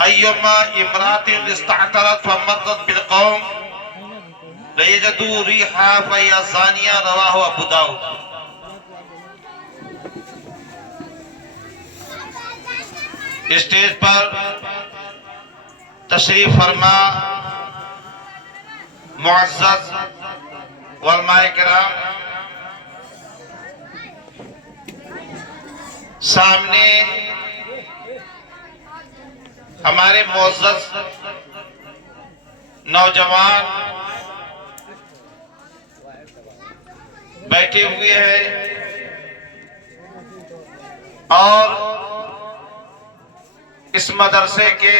अय्युमा इमरातिन इस्तअतरत फमर्रत बिलकौम लयजदू रिहा फहिया ज़ानिया रवाहु अबू दाऊद। स्टेज पर तशरीफ फरमा मुअज़्ज़ज़ उलमाए किराम, सामने हमारे मुअज़्ज़ज़ नौजवान बैठे हुए हैं और इस मदरसे के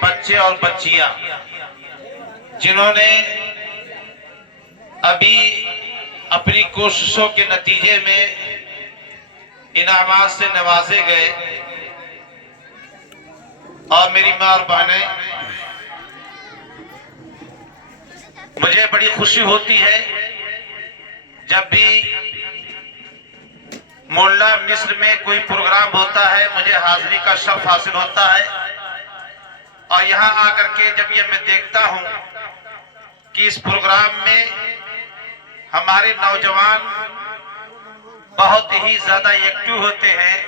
बच्चे और बच्चियां जिन्होंने अभी अपनी कोशिशों के नतीजे में इनामात से नवाजे गए, और मेरी मां और बहनें, मुझे बड़ी खुशी होती है जब भी मोहल्ला मिस्र में कोई प्रोग्राम होता है, मुझे हाजिरी का शर्फ हासिल होता है। और यहाँ आकर के जब ये मैं देखता हूँ कि इस प्रोग्राम में हमारे नौजवान बहुत ही ज्यादा एक्टिव होते हैं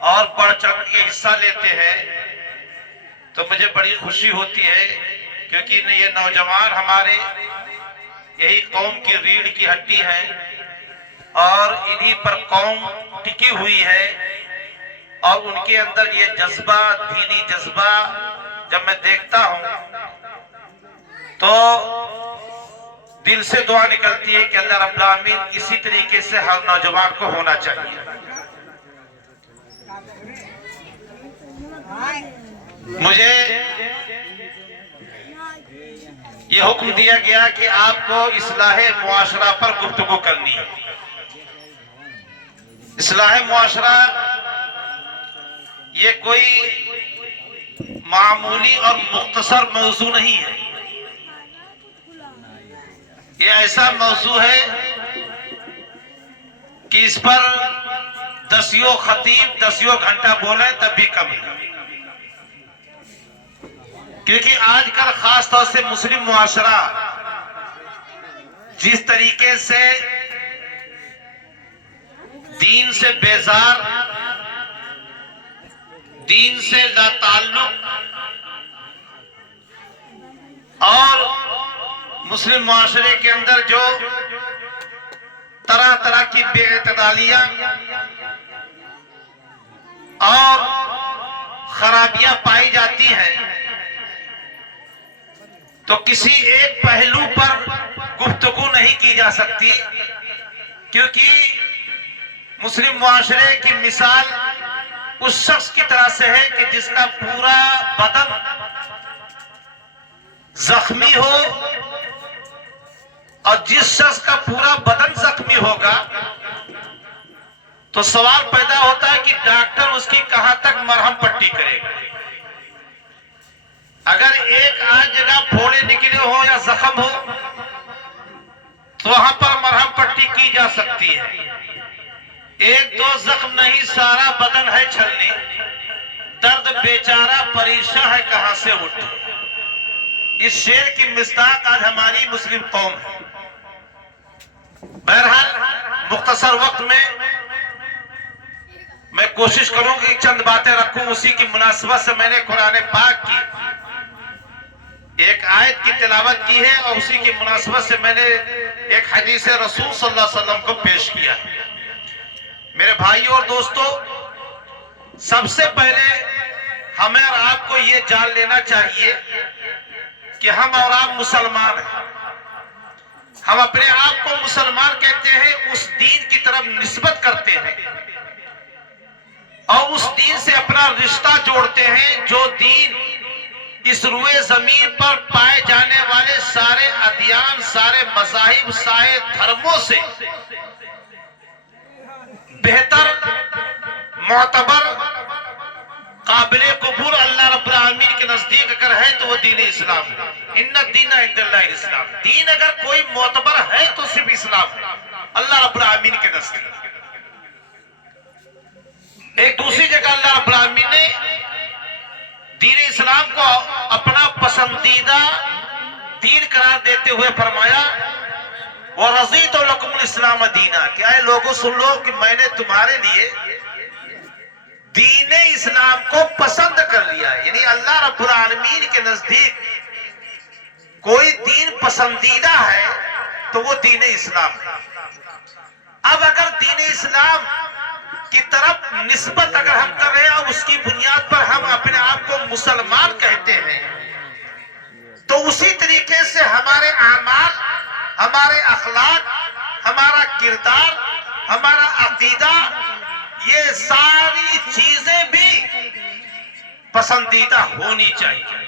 और बढ़ चढ़ के हिस्सा लेते हैं, तो मुझे बड़ी खुशी होती है, क्योंकि ये नौजवान हमारे यही कौम की रीढ़ की हड्डी है और इन्हीं पर कौम टिकी हुई है। और उनके अंदर ये जज्बा, दीनी जज्बा जब मैं देखता हूं तो दिल से दुआ निकलती है कि अल्लाह रब्बुल आमीन इसी तरीके से हर नौजवान को होना चाहिए। मुझे ये हुक्म दिया गया कि आपको इस्लाहे मुआशरा पर गुफ्तगू करनी है। इस्लाहे मुआशरा ये कोई मामूली और मुख्तसर मौजू नहीं है, ये ऐसा मौजू है कि इस पर दसियों खतीब दसियों घंटा बोले तब भी कम है। क्योंकि आजकल खास तौर से मुस्लिम मुआशरा जिस तरीके से दीन से बेजार, दीन से लाताल्लुक और मुस्लिम मुआशरे के अंदर जो तरह तरह की बेइतदालियां और खराबियां पाई जाती हैं, तो किसी एक पहलू पर गुफ्तगू नहीं की जा सकती। क्योंकि मुस्लिम मुआशरे की मिसाल उस शख्स की तरह से है कि जिसका पूरा बदन जख्मी हो, और जिस शख्स का पूरा बदन जख्मी होगा तो सवाल पैदा होता है कि डॉक्टर उसकी कहां तक मरहम पट्टी करेगा। अगर एक आध जगह फोड़े निकले हो या जख्म हो तो वहां पर मरहम पट्टी की जा सकती है। एक दो जख्म नहीं, सारा बदन है छलनी, दर्द बेचारा परेशान है कहां से उठे। इस शेर की मिस्ताक आज हमारी मुस्लिम कौम है। बहरहाल मुख्तसर वक्त में मैं कोशिश करूंगी कि चंद बातें रखूं। उसी की मुनासिबत से मैंने कुरान पाक की एक आयत की तिलावत की है और उसी की मुनासिबत से मैंने एक हदीस रसूल सल्लल्लाहु अलैहि वसल्लम को पेश किया है। मेरे भाइयों और दोस्तों, सबसे पहले हमें और आपको ये जान लेना चाहिए कि हम और आप मुसलमान हैं। हम अपने आप को मुसलमान कहते हैं, उस दीन की तरफ निस्बत करते हैं और उस दीन से अपना रिश्ता जोड़ते हैं जो दीन इस रुए जमीन पर पाए जाने वाले सारे अदियान, सारे मज़ाहिब, सारे धर्मों से बेहतर, मोतबर, काबिल कबूल अल्लाह रब्बुल आमीन के नजदीक अगर है तो वो दीन इस्लाम है। इन्ना दीना इंदल्लाह इस्लाम। दीन अगर कोई मोतबर है तो सिर्फ इस्लाम है अल्लाह रब्बुल आमीन के नजदीक। एक दूसरी जगह अल्लाह रब्बुल आमीन ने दीन करार देते हुए फरमाया वो रज़ीतु लकुमुल इस्लाम दीना, क्या है लोगों सुन लो कि मैंने तुम्हारे लिए दीन इस्लाम को पसंद कर लिया। यानी अल्लाह रब्बुल आलमीन के नजदीक कोई दीन पसंदीदा है तो वो दीन इस्लाम है। अब अगर दीन इस्लाम की तरफ निस्बत अगर हम कर रहे हैं और उसकी बुनियाद पर हम अपने आप को मुसलमान कहते हैं, तो उसी तरीके से हमारे आमाल, हमारे अखलाक, हमारा किरदार, हमारा अकीदा, ये सारी चीजें भी पसंदीदा होनी चाहिए,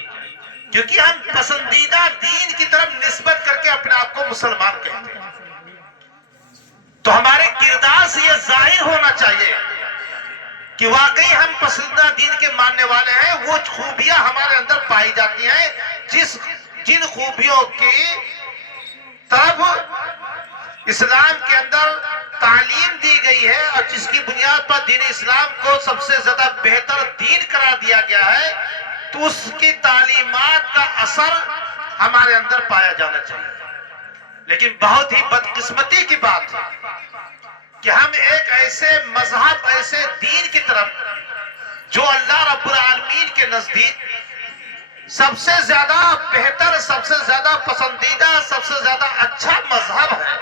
क्योंकि हम पसंदीदा दीन की तरफ निस्बत करके अपने आप को मुसलमान कहते हैं। तो हमारे किरदार से यह जाहिर होना चाहिए कि वाकई हम पसंदीदा दीन के मानने वाले हैं। वो खूबियां हमारे अंदर पाई जाती हैं जिन खूबियों की तरफ इस्लाम के अंदर तालीम दी गई है और जिसकी बुनियाद पर दीन इस्लाम को सबसे ज्यादा बेहतर दीन करार दिया गया है, तो उसकी तालीमात का असर हमारे अंदर पाया जाना चाहिए। लेकिन बहुत ही बदकिस्मती की बात है कि हम एक ऐसे मजहब, ऐसे दीन की तरफ जो अल्लाह रब्बुल आलमीन के नजदीक सबसे ज्यादा बेहतर, सबसे ज्यादा पसंदीदा, सबसे ज्यादा अच्छा मजहब है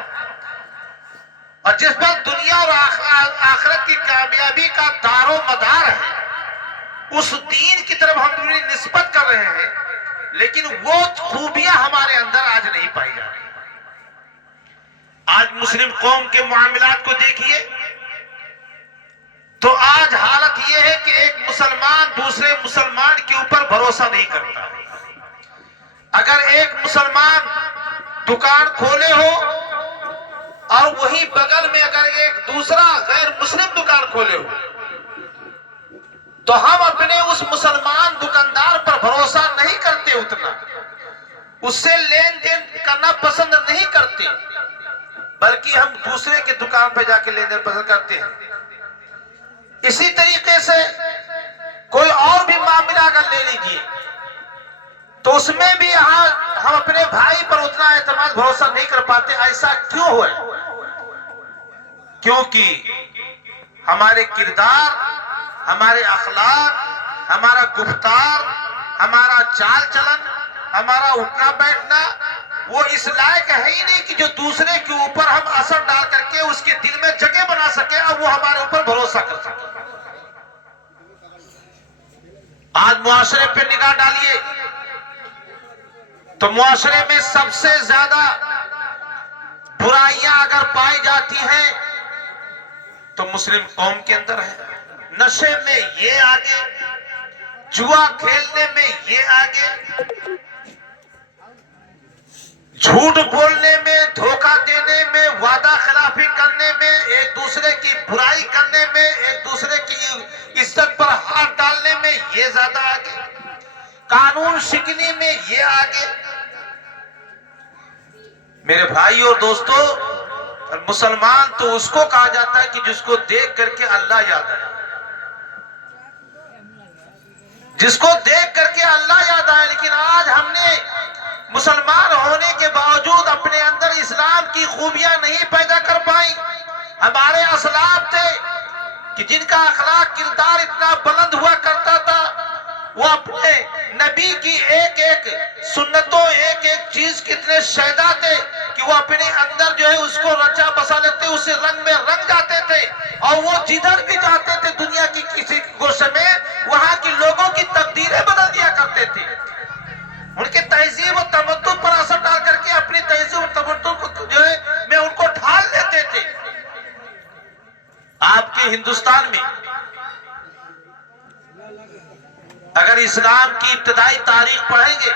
और जिस पर दुनिया और आखिरत की कामयाबी का दारो मदार है, उस दीन की तरफ हम पूरी निस्बत कर रहे हैं, लेकिन वो खूबियां हमारे अंदर आज नहीं पाई जा रही। आज मुस्लिम कौम के मामलात को देखिए तो आज हालत यह है कि एक मुसलमान दूसरे मुसलमान के ऊपर भरोसा नहीं करता। अगर एक मुसलमान दुकान खोले हो और वही बगल में अगर एक दूसरा गैर मुस्लिम दुकान खोले हो, तो हम अपने उस मुसलमान दुकानदार पर भरोसा नहीं करते, उतना उससे लेन देन करना पसंद नहीं करते, बल्कि हम दूसरे के दुकान पर जाके लेन देन पसंद करते हैं। इसी तरीके से कोई और भी मामला अगर ले लीजिए तो उसमें भी हम अपने भाई पर उतना एतमाद भरोसा नहीं कर पाते। ऐसा क्यों हुआ? क्योंकि हमारे किरदार, हमारे अखलाक, हमारा गुफ्तार, हमारा चाल चलन, हमारा उठना बैठना वो इस लायक है ही नहीं कि जो दूसरे के ऊपर हम असर डाल करके उसके दिल में जगह बना सके और वो हमारे ऊपर भरोसा कर सके। आज मुआशरे पे निगाह डालिए तो मुआशरे में सबसे ज्यादा बुराइयां अगर पाई जाती हैं तो मुस्लिम कौम के अंदर है। नशे में ये आगे, जुआ खेलने में ये आगे, झूठ बोलने में, धोखा देने में, वादा खिलाफी करने में, एक दूसरे की बुराई करने में, एक दूसरे की इज्जत पर हाथ डालने में ये ज्यादा आगे, कानून शिकनी में ये आगे। मेरे भाई और दोस्तों, मुसलमान तो उसको कहा जाता है कि जिसको देख करके अल्लाह याद आए, जिसको देख करके अल्लाह याद आए। लेकिन आज हमने मुसलमान होने के बावजूद अपने अंदर इस्लाम की खूबियां नहीं पैदा कर पाई। हमारे असलाफ थे कि जिनका अखलाक किरदार इतना बुलंद हुआ करता था, वो अपने नबी की एक एक सुन्नतों, एक एक चीज कितने शैदा थे कि वो अपने अंदर जो है उसको रचा बसा लेते, उसे रंग में रंग जाते थे और वो जिधर भी जाते थे दुनिया की किसी गोशे में, वहां के लोगों की तकदीरें बदल दिया करते थे। उनके तहजीब और तमद्दुन पर असर डाल करके अपनी तहजीब और तमद्दुन को जो है में उनको ढाल लेते थे। आपके हिंदुस्तान में अगर इस्लाम की इब्तदाई तारीख पढ़ेंगे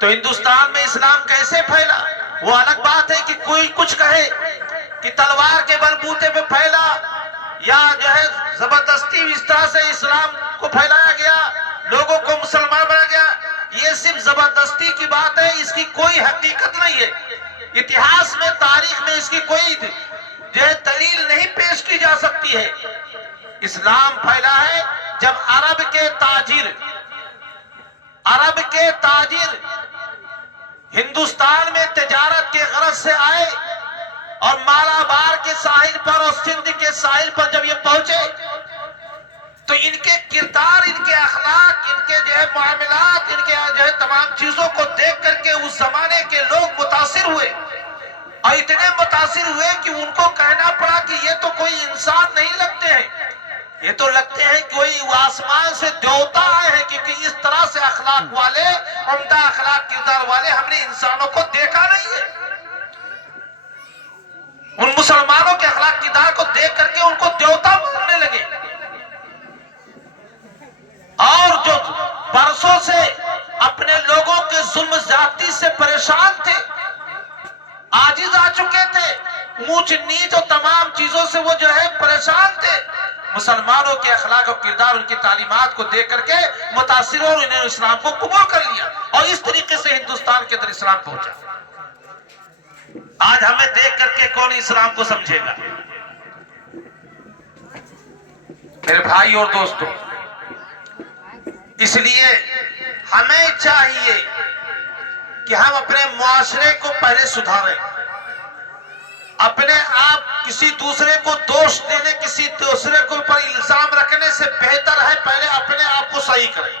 तो हिंदुस्तान में इस्लाम कैसे फैला, वो अलग बात है कि कोई कुछ कहे कि तलवार के बलबूते पे फैला या जो है जबरदस्ती इस तरह से इस्लाम को फैलाया गया, लोगों को मुसलमान बनाया गया। ये सिर्फ जबरदस्ती की बात है, इसकी कोई हकीकत नहीं है। इतिहास में, तारीख में इसकी कोई जो है दलील नहीं पेश की जा सकती है। इस्लाम फैला है जब अरब के ताजिर हिंदुस्तान में तिजारत के गरज से आए और मालाबार के साहिल पर और सिंध के साहिल पर जब ये पहुंचे तो इनके किरदार, इनके अखलाक, इनके जो है मामलात, इनके जो है तमाम चीजों को देख करके उस जमाने के लोग मुतासिर हुए और इतने मुतासिर हुए कि उनको कहना पड़ा कि ये तो कोई इंसान नहीं लगते हैं, ये तो लगते हैं कोई आसमान से देवता आए हैं, क्योंकि इस तरह से अखलाक वाले, उम्दा अखलाक किरदार वाले हमने इंसानों को देखा नहीं है। उन मुसलमानों के अखलाक किरदार को देख करके उनको देवता मानने लगे और जो बरसों से अपने लोगों के जुल्म जाति से परेशान थे, आजिज आ चुके थे, ऊंच नीच और तमाम चीजों से वो जो है परेशान थे, मुसलमानों के अखलाक और किरदार, उनकी तालीमात को देख करके मुतासिर और इन्होंने इस्लाम को कबूल कर लिया और इस तरीके से हिंदुस्तान के अंदर इस्लाम पहुंचा। आज हमें देख करके कौन इस्लाम को समझेगा? मेरे भाई और दोस्तों, इसलिए हमें चाहिए कि हम अपने मुआशरे को पहले सुधारें। अपने आप किसी दूसरे को दोष देने, किसी दूसरे को ऊपर इल्जाम रखने से बेहतर है पहले अपने आप को सही करें।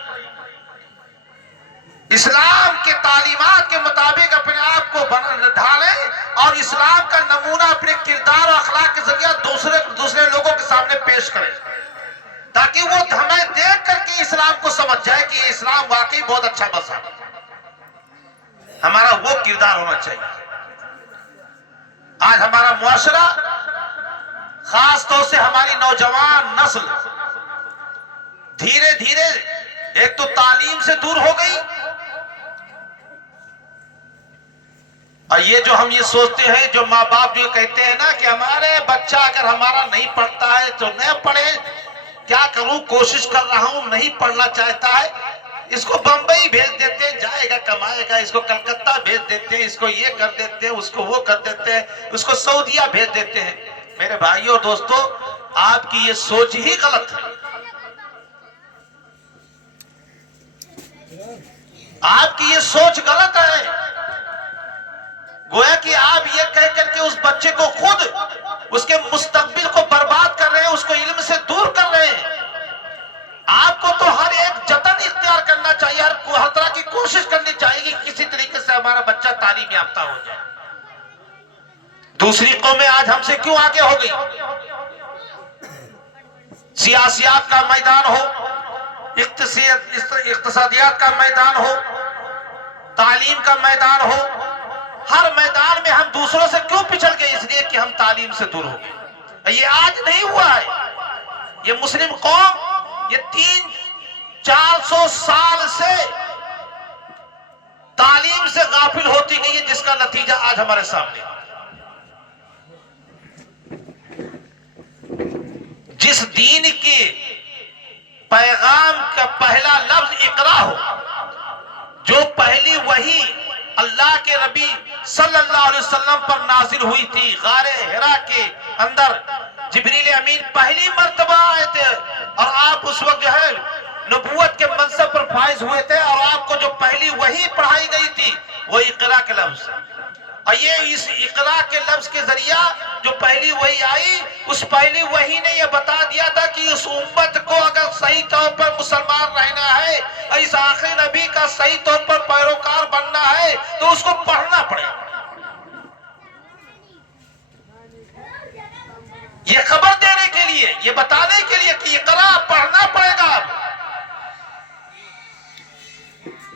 इस्लाम के तालीमात के मुताबिक अपने आप को ढालें और इस्लाम का नमूना अपने किरदार और अखलाक के जरिए दूसरे लोगों के सामने पेश करें, ताकि वो हमें देख करके इस्लाम को समझ जाए कि ये इस्लाम वाकई बहुत अच्छा मज़हब है। हमारा वो किरदार होना चाहिए। आज हमारा मुआशरा, खास तौर से हमारी नौजवान नस्ल धीरे धीरे एक तो तालीम से दूर हो गई और ये जो हम ये सोचते हैं, जो माँ बाप जो कहते हैं ना कि हमारे बच्चा अगर हमारा नहीं पढ़ता है तो न पढ़े, क्या करूं, कोशिश कर रहा हूं, नहीं पढ़ना चाहता है, इसको बंबई भेज देते हैं, जाएगा कमाएगा, इसको कलकत्ता भेज देते हैं, इसको ये कर देते हैं, उसको वो कर देते हैं, उसको सऊदीया भेज देते हैं। मेरे भाइयों और दोस्तों, आपकी ये सोच ही गलत है। आपकी ये सोच गलत है। गोया कि आप ये कह करके उस बच्चे को खुद उसके मुस्तकबिल को बर्बाद कर रहे हैं, उसको इल्म से दूर कर रहे हैं। आपको तो हर एक जतन इख्तियार करना चाहिए, हर तरह की कोशिश करनी चाहिए कि किसी तरीके से हमारा बच्चा तालीम याफ्ता हो जाए। दूसरी कौमें आज हमसे क्यों आगे हो गई? सियासियात का मैदान हो, इक्तिसादियात का मैदान हो, तालीम का मैदान हो, हर मैदान में हम दूसरों से क्यों पिछड़ गए? इसलिए कि हम तालीम से दूर हो गए। ये आज नहीं हुआ है। ये मुस्लिम कौम ये 300-400 साल से तालीम से गाफिल होती गई है, जिसका नतीजा आज हमारे सामने। जिस दीन के पैगाम का पहला लफ्ज इकरा हो, जो पहली वही अल्लाह के नबी सल्लल्लाहु अलैहि वसल्लम पर नाजिल हुई थी, गारे हिरा के अंदर जिब्रील अमीन पहली मर्तबा आए थे और आप उस वक्त जो है नबूवत के मनसब पर फाइज हुए थे और आपको जो पहली वही पढ़ाई गई थी वो इकरा के लफ्ज। और ये इस इकरा के लफ्ज के जरिया जो पहली वही आई, उस पहली वही ने ये बता दिया था कि इस उम्मत को अगर सही तौर पर मुसलमान रहना है और इस आखिरी नबी का सही तौर पर पैरोकार बनना है तो उसको पढ़ना पड़ेगा। ये खबर देने के लिए, ये बताने के लिए कि इकरा पढ़ना पड़ेगा,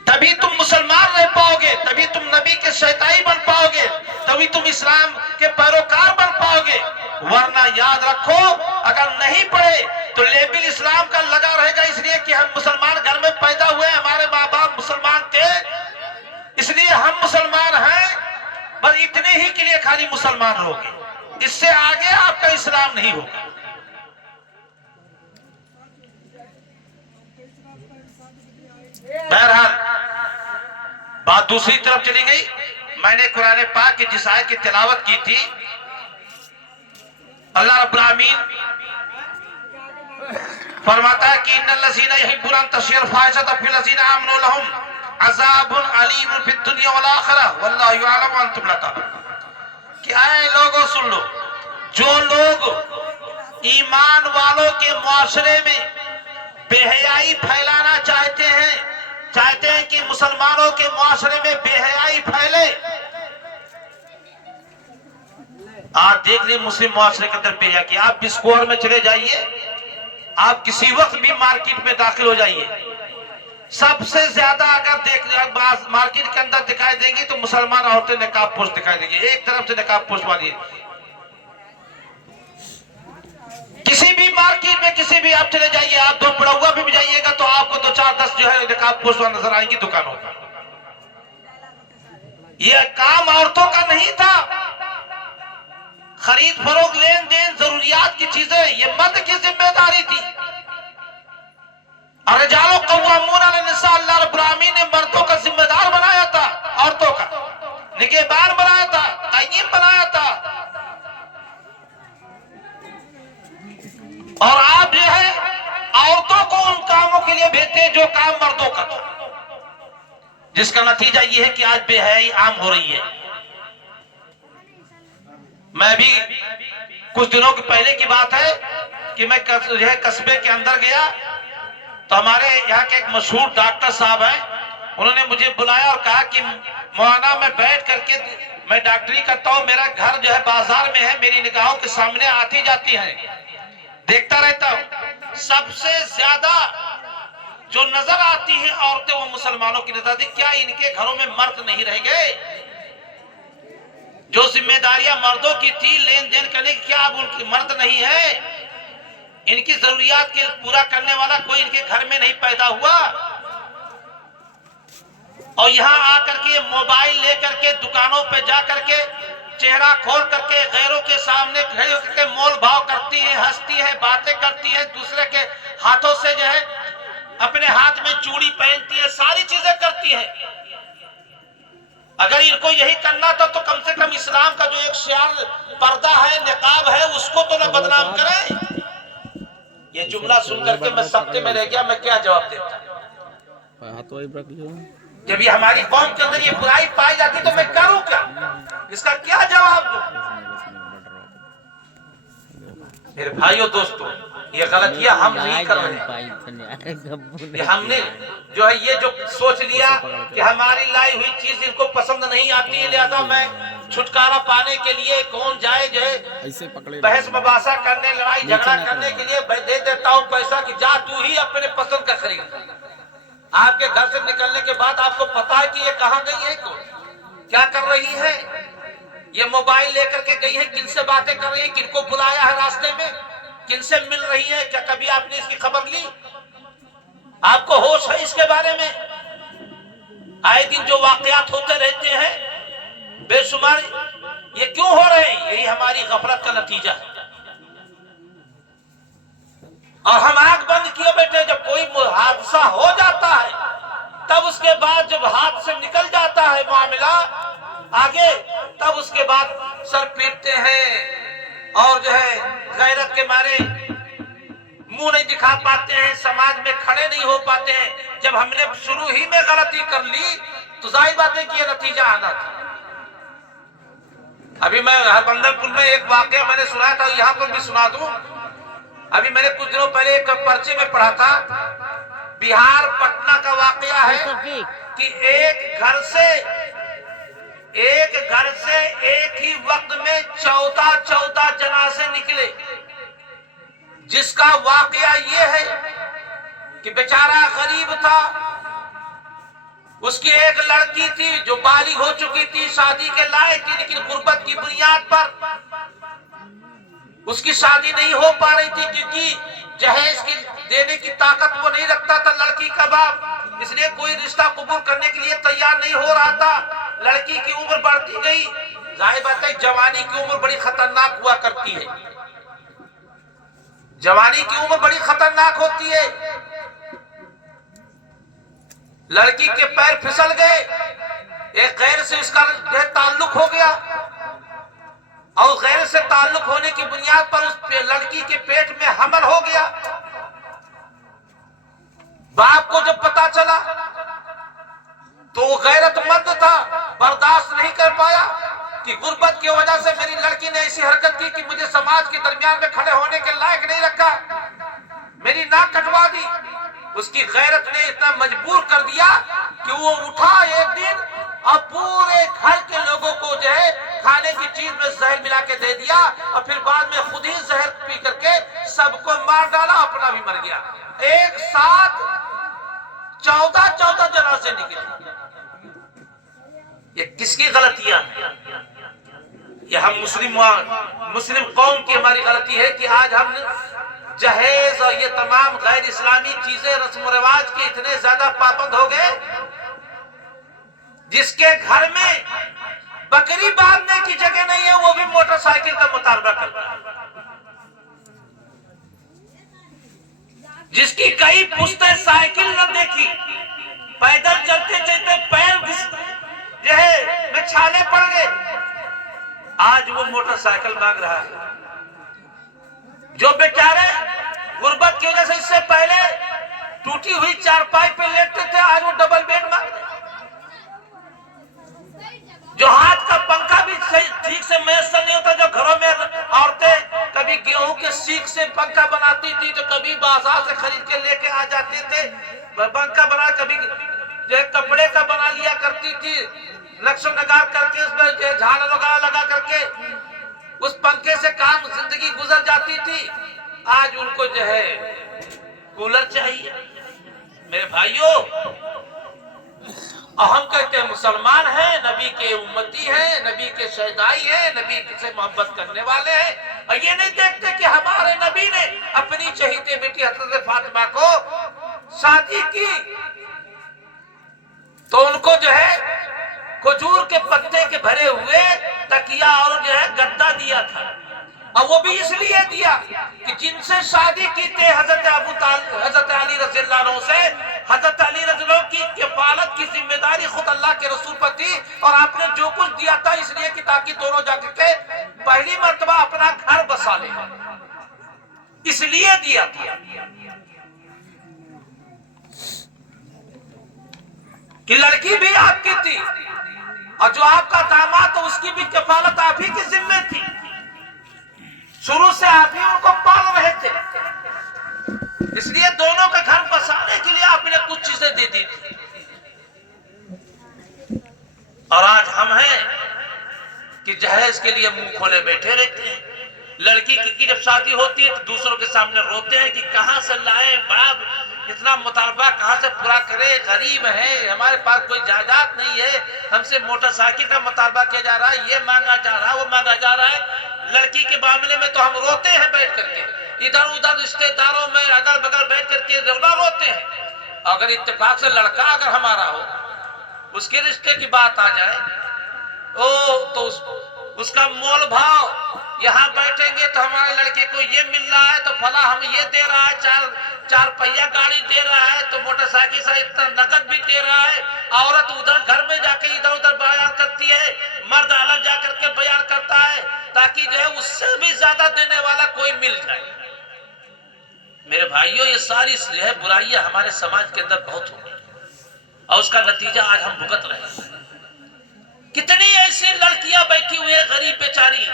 तभी तुम मुसलमान रह पाओगे, तभी तुम नबी के शैताई बन पाओगे, तभी तुम इस्लाम के पैरोकार बन पाओगे। वरना याद रखो, अगर नहीं पढ़े तो लेबिल इस्लाम का लगा रहेगा, इसलिए कि हम मुसलमान घर में पैदा हुए, हमारे माँ बाप मुसलमान थे, इसलिए हम मुसलमान हैं, बस इतने ही के लिए खाली मुसलमान रहोगे, इससे आगे आपका इस्लाम नहीं होगा। बहरहाल बात दूसरी तरफ चली गई। मैंने कुरान पाक की जिस आयत की तिलावत की थी, अल्लाह रब्बुल आमीन फरमाता है कि इन्नल लज़ीना युहिब्बूना अन तशियअल फाहिशतु फिल लज़ीना आमनू लहुम अज़ाबुन अलीम फिद दुनिया वल आखिरह वल्लाहु यअलम व अंतुम ला तालमून। क्या है लोगों, सुन लो, जो लोग ईमान वालों के मुआशरे में बेहयाई फैलाना चाहते हैं कि मुसलमानों के मुआशरे में बेहयाई फैले। आप देख रहे मुस्लिम मुआशरे के अंदर बेहया की, आप बिस्कोर में चले जाइए, आप किसी वक्त भी मार्केट में दाखिल हो जाइए, सबसे ज्यादा अगर मार्केट के अंदर दिखाई देंगी तो मुसलमान औरतें नकाब पोश दिखाई देंगी, एक तरफ से नकाब पोश वाली। किसी भी मार्केट में किसी भी आप चले जाइए, आप दो पड़ौआ भी जाइएगा तो आपको 2 4 10 जो है नकाब पोश वाली नजर आएंगी दुकानों पर। यह काम औरतों का नहीं था। खरीद फरोख्त, लेन देन, जरूरियात की चीजें ये मर्द की जिम्मेदारी थी। अर्रिजालु कव्वामून अला निसा, अल्लाह रब्बुल आलमीन ने मर्दों का जिम्मेदार बनाया था, औरतों का निगहबान बनाया था, कायम बनाया था। और आप जो है औरतों को उन कामों के लिए भेजते जो काम मर्दों का था, जिसका नतीजा ये है कि आज बेहयाई आम हो रही है। मैं भी कुछ दिनों के पहले की बात है कि मैं जो है कस्बे के अंदर गया तो हमारे यहाँ के एक मशहूर डॉक्टर साहब हैं, उन्होंने मुझे बुलाया और कहा कि मौलाना मैं बैठ करके मैं डॉक्टरी करता हूँ, मेरा घर जो है बाजार में है, मेरी निगाहों के सामने आती जाती है, देखता रहता हूँ। सबसे ज्यादा जो नजर आती है औरतें वो मुसलमानों की नजर आती। क्या इनके घरों में मर्द नहीं रह गए? जो जिम्मेदारियां मर्दों की थी लेन देन करने की, क्या अब उनकी मर्द नहीं है? इनकी जरूरियात के पूरा करने वाला कोई इनके घर में नहीं पैदा हुआ? और यहाँ आकर के मोबाइल लेकर के दुकानों पे जा करके चेहरा खोल करके गैरों के सामने खड़े होकर के मोल भाव करती है, हंसती है, बातें करती है, दूसरे के हाथों से जो है अपने हाथ में चूड़ी पहनती है, सारी चीजें करती है। अगर इनको यही करना था तो कम से कम इस्लाम का जो एक शियार पर्दा है, निकाब है, उसको तो न बदनाम करें। ये जुमला सुन करके मैं सख्ते में रह गया, मैं क्या जवाब देता? जब ये हमारी कौम के अंदर ये बुराई पाई जाती तो मैं करूं क्या? इसका क्या जवाब दूं? मेरे भाइयों दोस्तों, ये गलतियां हम नहीं कर रहे हैं। ये हमने जो है ये जो सोच लिया कि हमारी लाई हुई चीज इनको पसंद नहीं आती है, लिहाजा मैं छुटकारा पाने के लिए कौन जाए जो है बहस मबासा करने, लड़ाई झगड़ा करने के लिए दे देता हूँ पैसा कि जा तू ही अपने पसंद का खरीद। आपके घर से निकलने के बाद आपको पता है कि ये कहाँ गई है, क्या कर रही है, ये मोबाइल लेकर के गई है, किनसे बातें कर रही है, किनको बुलाया है रास्ते में, किनसे मिल रही है, क्या कभी आपने इसकी खबर ली? आपको होश है इसके बारे में? आए दिन जो वाकयात होते रहते हैं बेशुमार, ये क्यों हो रहे हैं? यही हमारी गफलत का नतीजा है। और हम आंख बंद किए बैठे, जब कोई हादसा हो जाता है तब उसके बाद जब हाथ से निकल जाता है मामला आगे, तब उसके बाद सर पीटते हैं और जो है गैरत के मारे मुंह नहीं दिखा पाते हैं, समाज में खड़े नहीं हो पाते हैं। जब हमने शुरू ही में गलती कर ली तो जाहिर बात है कि ये नतीजा आना था। अभी मैं हरबंदरपुर में एक वाकया मैंने सुनाया था, यहाँ पर भी सुना दूं। अभी मैंने कुछ दिनों पहले एक पर्चे में पढ़ा था, बिहार पटना का वाकया है कि एक घर से एक ही वक्त में 14 जनाजे निकले, जिसका वाकया ये है कि बेचारा गरीब था, उसकी एक लड़की थी जो बालिग हो चुकी थी, शादी के लायक थी, लेकिन गुर्बत की बुनियाद पर उसकी शादी नहीं हो पा रही थी क्योंकि जहेज की देने की ताकत वो नहीं रखता था लड़की का बाप, इसलिए कोई रिश्ता कबूल करने के लिए तैयार नहीं हो रहा था। लड़की की उम्र बढ़ती गई, जाहिर बात है जवानी की उम्र बड़ी खतरनाक हुआ करती है, जवानी की उम्र बड़ी खतरनाक होती है। लड़की के पैर फिसल गए, एक गैर से उसका ताल्लुक हो गया और गैर से ताल्लुक होने की बुनियाद पर उस लड़की के पेट में हमल हो गया। बाप को जब पता चला था, बर्दाश्त नहीं कर पाया कि गुर्बत की वजह से मेरी लड़की ने ऐसी हरकत की कि मुझे समाज के दरमियान में खड़े होने के लायक नहीं रखा, मेरी नाक कटवा दी। उसकी गैरत ने इतना मजबूर कर दिया कि वो उठा एक दिन और पूरे घर के लोगों को जो है खाने की चीज में जहर मिला के दे दिया और फिर बाद में खुद ही जहर पी करके सबको मार डाला, अपना भी मर गया। एक साथ 14 जनाजे निकले। ये किसकी गलतियां हैं? ये हम मुस्लिम कौम की हमारी गलती है कि आज हम जहेज और ये तमाम गैर इस्लामी चीजें रस्म रिवाज के इतने ज्यादा पाबंद हो गए, जिसके घर में बकरी बांधने की जगह नहीं है वो भी मोटरसाइकिल का मुतालबा करता है, जिसकी कई पुश्तें साइकिल न देखी, पैदल चलते चलते पैर जो है में छाले पड़ गए, आज वो मोटरसाइकिल मांग रहा है। जो बेचारे गुर्बत की वजह से इससे पहले टूटी हुई चारपाई पे लेटते थे, आज वो डबल बेड मांग रहे। जो हाथ का पंखा भी ठीक से मैसर नहीं होता, जो घरों में औरतें कभी गेहूं के सीख से पंखा बनाती थी तो कभी बाजार से खरीद के लेके आ जाते थे पंखा बना, कभी जो कपड़े का बना लिया करती थी, नक्शो नगार करके उसमें झाड़ लगा करके उस पंखे से काम जिंदगी गुजर जाती थी। आज उनको जो है कूलर चाहिए। मेरे भाइयों, हम कहते हैं मुसलमान हैं, नबी के उम्मती हैं, नबी के शहदाई हैं, नबी से मोहब्बत करने वाले हैं, और ये नहीं देखते कि हमारे नबी ने अपनी चहीते बेटी हज़रत फातिमा को शादी की तो उनको जो है खजूर के पत्ते के भरे हुए तकिया और जो है गद्दा दिया था, और वो भी इसलिए दिया कि जिनसे शादी की थी हजरत अली रज़ियल्लाहु अन्हु से, हजरत अली रज़ियल्लाहु की कफालत की जिम्मेदारी खुद अल्लाह के रसूल पर थी, और आपने जो कुछ दिया था इसलिए कि ताकि दोनों जाकर के पहली मर्तबा अपना घर बसा ले, इसलिए दिया था कि लड़की भी आपकी थी और जो आपका दामाद तो उसकी भी कफालत आप ही की जिम्मे थी, शुरू से आप ही उनको पाल रहे थे, इसलिए दोनों का घर बसाने के लिए आपने कुछ चीजें दे दी थी। और आज हम हैं कि जहेज के लिए मुंह खोले बैठे रहते हैं। लड़की की जब शादी होती है तो दूसरों के सामने रोते हैं कि कहां से लाए, बड़ा इतना मुतालबा कहां से पूरा करे, गरीब है, हमारे पास कोई जायदाद नहीं है, हमसे मोटरसाइकिल का मुतालबा किया जा रहा है, ये मांगा जा रहा है, वो मांगा जा रहा है। लड़की के मामले में तो हम रोते हैं बैठ करके, इधर उधर रिश्तेदारों में अगल बगल बैठ करके रोते हैं। अगर इत्तेफाक से लड़का अगर हमारा हो, उसके रिश्ते की बात आ जाए तो उसका मोल भाव, यहाँ बैठेंगे तो हमारे लड़के को ये मिल रहा है तो फला हम ये दे रहा है, चार पहिया गाड़ी दे रहा है तो मोटरसाइकिल से इतना नकद भी दे रहा है। औरत उधर घर में जाके इधर उधर बयान करती है, मर्द अलग जाकर के बयान करता है ताकि जो है उससे भी ज्यादा देने वाला कोई मिल जाए। मेरे भाइयों, ये सारी जो है बुराइयां हमारे समाज के अंदर बहुत हो गई और उसका नतीजा आज हम भुगत रहे हैं। कितनी ऐसी लड़कियां बैठी हुई है गरीब बेचारी,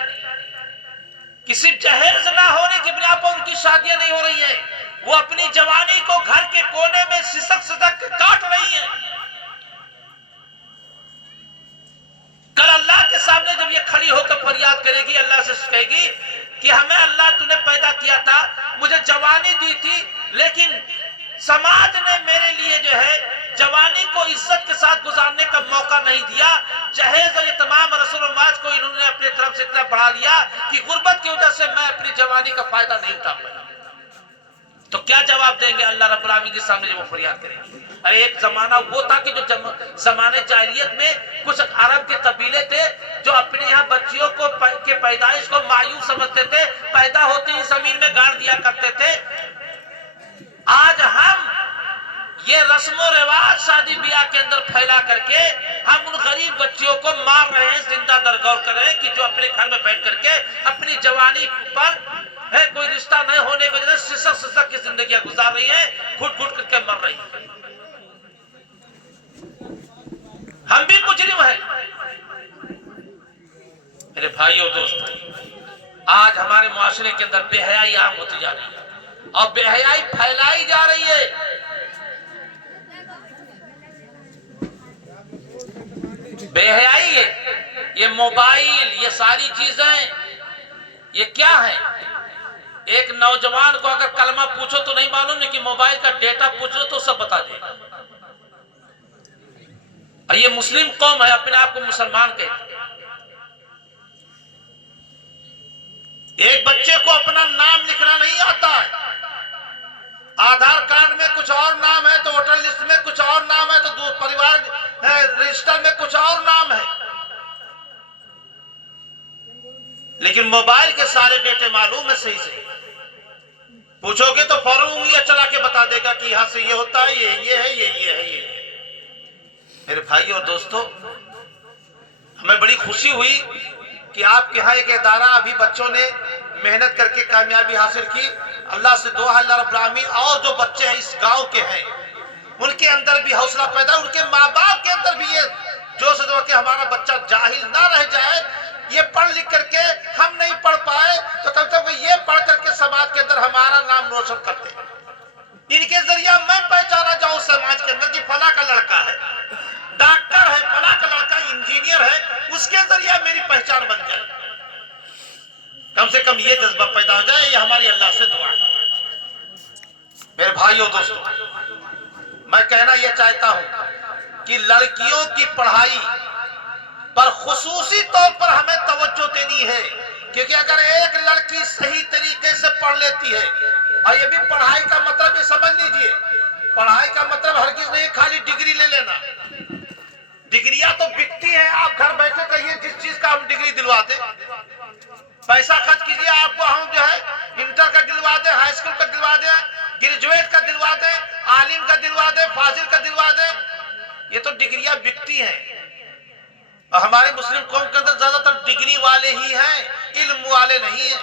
किसी जहेज ना होने की बिना पर उनकी शादियां नहीं हो रही है, वो अपनी जवानी को घर के कोने में सिसक काट रही है। कल अल्लाह के सामने जब ये खड़ी होकर फरियाद करेगी, अल्लाह से कहेगी कि हमें अल्लाह तूने पैदा किया था, मुझे जवानी दी थी, लेकिन समाज ने मेरे लिए जो है जवानी को इज्जत के साथ गुजारने का मौका नहीं दिया। जहेज और ये तमाम रस्म रिवाज को इन्होंने अपनी तरफ से इतना बढ़ा लिया कि गुर्बत की वजह से मैं अपनी जवानी का फायदा नहीं उठा पाया। तो क्या जवाब देंगे अल्लाह रब्बुल आलमीन के सामने जब वो फरियाद करेंगे? अरे एक जमाना वो था कि जो जमाने जाहिलियत में कुछ अरब के कबीले थे जो अपने यहाँ बच्चियों को के पैदाइश को मायूब समझते थे, पैदा होते ही जमीन में गाड़ दिया करते थे। आज हम ये रस्मो रिवाज शादी ब्याह के अंदर फैला करके हम उन गरीब बच्चियों को मार रहे हैं। जिंदा दरगौर कर रहे हैं कि जो अपने घर में बैठ करके अपनी जवानी पर है कोई रिश्ता नहीं होने की वजह से सिसक की जिंदगी गुजार रही है, घुट घुट करके मर रही है। हम भी मुजरिम माशरे के अंदर बेहयाई आम होती जा रही है और बेहयाई फैलाई जा रही है। बेहयाई है, ये मोबाइल, ये सारी चीजें, ये क्या है? एक नौजवान को अगर कलमा पूछो तो नहीं मालूम है कि मोबाइल का डेटा पूछो तो सब बता देगा। और ये मुस्लिम कौम है, अपने आप को मुसलमान कहते हैं। एक बच्चे को अपना नाम लिखना नहीं आता है, आधार कार्ड में कुछ और नाम है तो वोटर लिस्ट में कुछ और नाम है तो परिवार रजिस्टर में कुछ और नाम है, लेकिन मोबाइल के सारे डेटे मालूम है सही से। पूछोगे तो फौरन उंगलियां चला के बता देगा कि यहां से ये होता है, ये है, ये है, ये है। मेरे भाई और दोस्तों, हमें बड़ी खुशी हुई कि आपके यहाँ एक इदारा अभी बच्चों ने मेहनत करके कामयाबी हासिल की। अल्लाह से दुआ है अल्लाह रब्बुल आमीन और जो बच्चे हैं इस गांव के हैं उनके अंदर भी हौसला पैदा, उनके माँ बाप के अंदर भी ये जोश है कि हमारा बच्चा जाहिल ना रह जाए। ये पढ़ लिख करके हम नहीं पढ़ पाए तो कम से कम ये पढ़ करके समाज के अंदर हमारा नाम रोशन करते, इनके जरिए मैं पहचाना जाऊं समाज के अंदर कि फला का लड़का है, डॉक्टर है, फला का लड़का इंजीनियर है, उसके जरिए मेरी पहचान बन जाए। कम से कम ये जज्बा पैदा हो जाए, ये हमारी अल्लाह से दुआ है। मेरे भाइयों दोस्तों, मैं कहना यह चाहता हूं कि लड़कियों की पढ़ाई पर खुसूसी तौर पर हमें तवज्जो देनी है, क्योंकि अगर एक लड़की सही तरीके से पढ़ लेती है, और ये भी पढ़ाई का मतलब ये समझ लीजिए, पढ़ाई का मतलब हर किसी नहीं खाली डिग्री ले लेना। डिग्रियां तो बिकती है, आप घर बैठे कहिए जिस चीज का हम डिग्री दिलवा दे, पैसा खर्च कीजिए, आपको हम जो है इंटर का दिलवा दे, हाई स्कूल का दिलवा दे, ग्रेजुएट का दिलवा दे, आलिम का दिलवा दे, फाजिल का दिलवा दे, ये तो डिग्रियां बिकती हैं। और हमारे मुस्लिम कौम के अंदर ज्यादातर डिग्री वाले ही हैं, इल्म वाले नहीं है।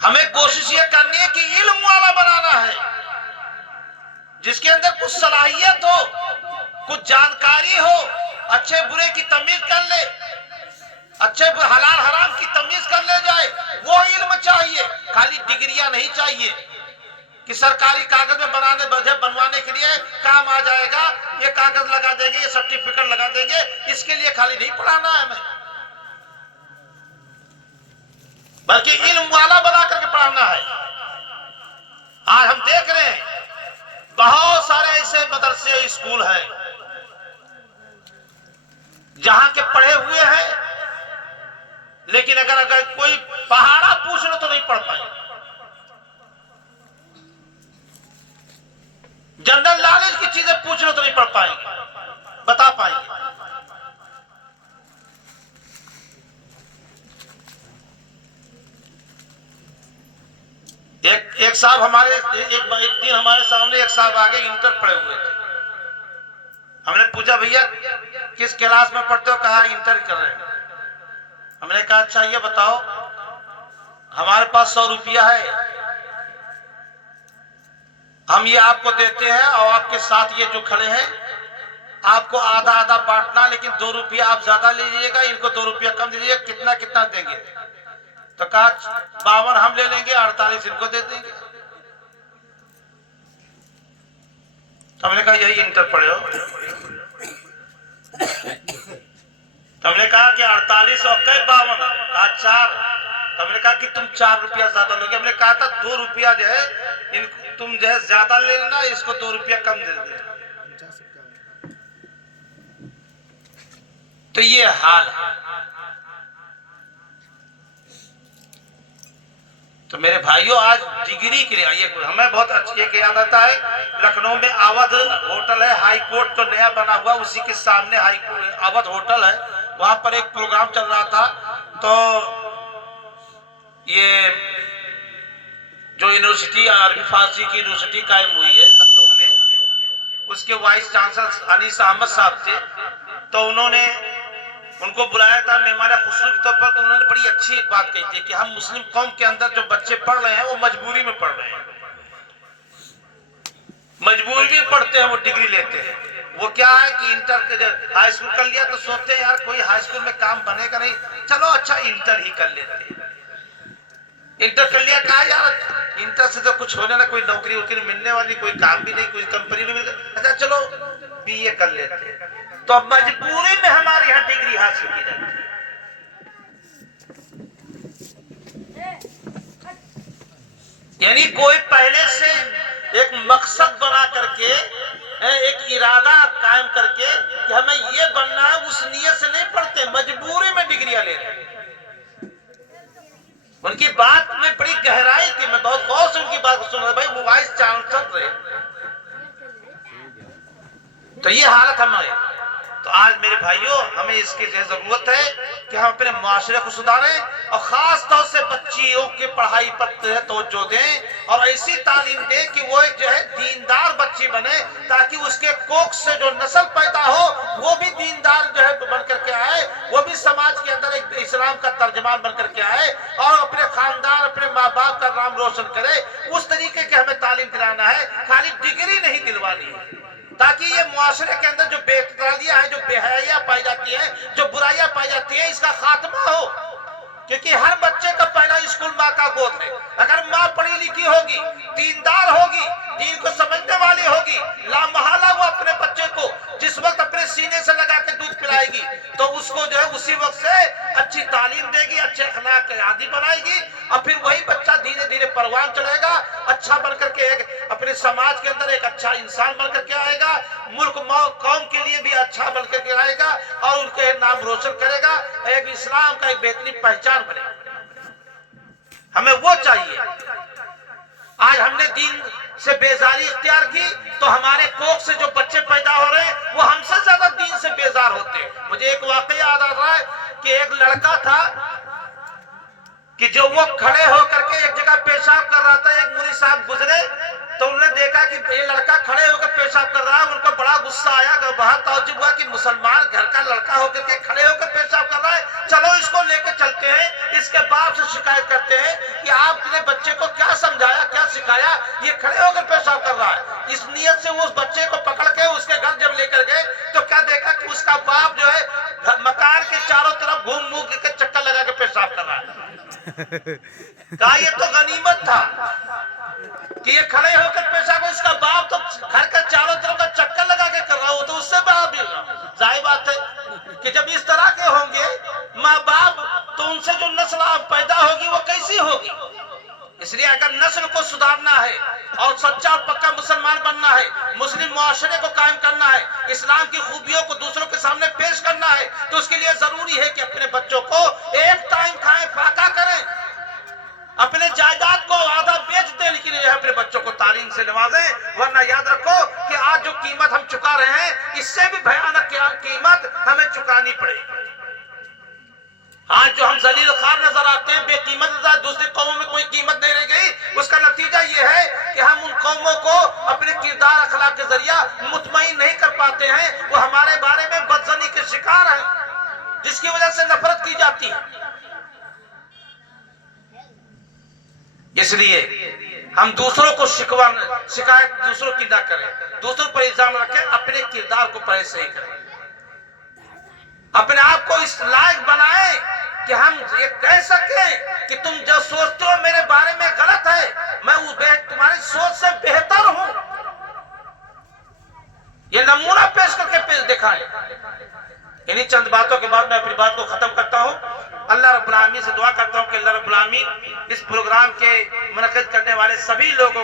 हमें कोशिश ये करनी है कि इल्म वाला बनाना है, जिसके अंदर कुछ सलाहियत हो, कुछ जानकारी हो, अच्छे बुरे की तमीज कर ले, अच्छे हलाल हराम की तमीज कर ले जाए, वो इल्म चाहिए। खाली डिग्रियां नहीं चाहिए कि सरकारी कागज में बनवाने के लिए काम आ जाएगा, ये कागज लगा देंगे, ये सर्टिफिकेट लगा देंगे, इसके लिए खाली नहीं पढ़ाना है हमें, बल्कि इल्म वाला बना करके पढ़ाना है। आज हम देख रहे हैं बहुत सारे ऐसे मदरसे स्कूल हैं जहां के पढ़े हुए हैं, लेकिन अगर कोई पहाड़ा पूछ लो तो नहीं पढ़ पाएंगे, जनरल नॉलेज की चीजें पूछ लो तो नहीं पढ़ पाएंगे, बता पाएंगे। एक साहब हमारे एक दिन हमारे सामने एक साहब आगे इंटर पढ़े हुए थे। हमने पूछा भैया किस क्लास में पढ़ते हो? कहा इंटर कर रहे हैं। हमने कहा अच्छा ये बताओ, हमारे पास 100 रुपया है, हम ये आपको देते हैं और आपके साथ ये जो खड़े हैं आपको आधा आधा बांटना, लेकिन 2 रुपया आप ज्यादा ले लीजिएगा, इनको 2 रुपया कम दीजिएगा, कितना कितना देंगे? तो कहा 52 हम ले लेंगे, 48 इनको दे देंगे। तो हमने कहा यही इंटर पढ़े हो? तो हमने कहा कि 48 और 52, कहा 4। तो हमने कहा कि तुम 4 रुपया ज्यादा लोगे। हमने कहा था 2 रुपया जो है तुम जो है ज्यादा ले लेना, इसको 2 रुपया कम दे देना। तो ये हाल है। तो मेरे भाइयों, आज डिग्री के लिए हमें बहुत अच्छी एक याद आता है, लखनऊ में अवध होटल है, हाई कोर्ट जो नया बना हुआ उसी के सामने हाई अवध होटल है, वहां पर एक प्रोग्राम चल रहा था। तो ये जो यूनिवर्सिटी अरबी फारसी की यूनिवर्सिटी कायम हुई है लखनऊ में, उसके वाइस चांसलर अनीस अहमद साहब थे। तो उन्होंने उनको बुलाया था मेहमान खुशरू के तौर पर। तो उन्होंने बड़ी अच्छी एक बात कही थी कि हम मुस्लिम कौम के अंदर जो बच्चे पढ़ रहे हैं वो मजबूरी में पढ़ रहे हैं, मजबूरी में पढ़ते हैं, वो डिग्री लेते हैं। वो क्या है कि इंटर के हाई स्कूल कर लिया तो सोचते हैं यार कोई हाई स्कूल में काम बनेगा नहीं, चलो अच्छा इंटर ही कर लेते हैं। इंटर कर लिया, कहा यार इंटर से तो कुछ होने ना, कोई नौकरी वोकरी मिलने वाली, कोई काम भी नहीं, कोई कंपनी नहीं मिल, अच्छा चलो बीए कर लेते हैं। तो अब मजबूरी में हमारे यहाँ डिग्री हासिल की जाती है। यानी कोई पहले से एक मकसद बना करके, एक इरादा कायम करके कि हमें ये बनना है, उस नियत से नहीं पढ़ते, मजबूरी में डिग्रियां ले रहे हैं। उनकी बात में बड़ी गहराई थी, मैं बहुत गौर से उनकी बात को सुन रहा। भाई वो वाइस चांसलर रहे, तो ये हालत हमारे। तो आज मेरे भाइयों हमें इसकी जरूरत है कि हम अपने मुआशरे को सुधारें और खास तौर से बच्चियों की पढ़ाई पर तवज्जो दें और ऐसी तालीम दें कि वो एक जो है दीनदार बच्ची बने, ताकि उसके कोख से जो नस्ल पैदा हो वो भी दीनदार जो है बन करके आए, वो भी समाज के अंदर एक इस्लाम का तर्जमान बन करके आए और अपने खानदान, अपने माँ बाप का नाम रोशन करे। उस तरीके की हमें तालीम दिलाना है, खाली डिग्री नहीं दिलवानी है, ताकि ये मुआशरे के अंदर जो बेतरबियत है, जो बेहया पाई जाती है, जो बुराइयां पाई जाती है, इसका खात्मा हो। क्योंकि हर बच्चे का पहला स्कूल माँ का गोद है। अगर माँ पढ़ी लिखी होगी, दीनदार होगी, दीन को समझने वाली होगी, लामहला वो अपने बच्चे को जिस वक्त अपने सीने से लगा के दूध पिलाएगी तो उसको जो है उसी वक्त से अच्छी तालीम देगी, अच्छे अखलाक के आदी बनाएगी और फिर वही बच्चा धीरे धीरे परवान चलेगा, अच्छा बनकर के एक अपने समाज के अंदर एक अच्छा इंसान बनकर के आएगा, मुल्क कौम के लिए भी अच्छा बनकर के आएगा और उनके नाम रोशन करेगा, एक इस्लाम का एक बेहतरीन पहचान बनेगा। हमें वो चाहिए। आज हमने दीन से बेजारी इख्तियार की तो हमारे कोख से जो बच्चे पैदा हो रहे हैं वो हमसे ज्यादा दीन से बेजार होते हैं। मुझे एक वाकया याद आ रहा है कि एक लड़का था कि जो वो खड़े होकर के एक जगह पेशाब कर रहा था, एक मुरी साहब गुजरे तो उन्होंने देखा कि ये लड़का खड़े होकर पेशाब कर रहा है। उनको बड़ा गुस्सा आया, बहुत ताज्जुब हुआ कि मुसलमान घर का लड़का होकर के खड़े होकर पेशाब कर रहा है, चलो इसको लेकर चलते हैं, इसके बाप से शिकायत करते हैं कि आपने बच्चे को क्या समझाया, क्या सिखाया, ये खड़े होकर पेशाब कर रहा है। इस नियत से वो उस बच्चे को पकड़ के उसके घर जब लेकर गए तो क्या देखा कि उसका बाप जो है मकान के चारों तरफ घूम घूम के चक्कर लगा के पेशाब कर रहा है। कहा ये तो गनीमत था कि ये खड़े होकर पेशाब, इसका बाप तो घर के चारों तरफ का चक्कर लगा के कर रहा हो, तो उससे बाप जाहिर बात है कि जब इस तरह के होंगे माँ बाप तो उनसे जो नस्ल पैदा होगी वो कैसी होगी। इसलिए अगर नस्ल को सुधारना है और सच्चा और पक्का मुसलमान बनना है, मुस्लिम मुआशरे को कायम करना है, इस्लाम की खूबियों को दूसरों के सामने पेश करना है, तो उसके लिए जरूरी है कि अपने बच्चों को एक टाइम खाएं, फाका करें, अपने जायदाद को आधा बेच दे, लेकिन अपने बच्चों को तालीम से नवाजें। वरना याद रखो कि आज जो कीमत हम चुका रहे हैं इससे भी भयानक कीमत हमें चुकानी पड़ेगी। आज जो हम जलील खार नजर आते हैं, बेकीमत नजर, दूसरी कौमों में कोई कीमत नहीं रह गई, उसका नतीजा ये है कि हम उन कौमों को अपने किरदार अखलाक के जरिया मुतमईन नहीं कर पाते हैं, वो हमारे बारे में बदजनी के शिकार हैं, जिसकी वजह से नफरत की जाती है। इसलिए हम दूसरों को शिकायत दूसरों की ना करें, दूसरों पर इल्जाम रखें, अपने किरदार को पहले सही करें, अपने आप को इस लायक बनाएं कि हम ये कह सकें कि तुम जो सोचते हो मेरे बारे में गलत है, मैं तुम्हारी सोच से बेहतर हूं। ये नमूना पेश करके दिखाएं। इन्हीं चंद बातों के बाद मैं अपनी बात को खत्म करता हूं। अल्लाह रब्बुल आमीन से दुआ करता हूं कि अल्लाह रब्बुल आमीन इस प्रोग्राम के मुनक़िद करने वाले सभी लोगों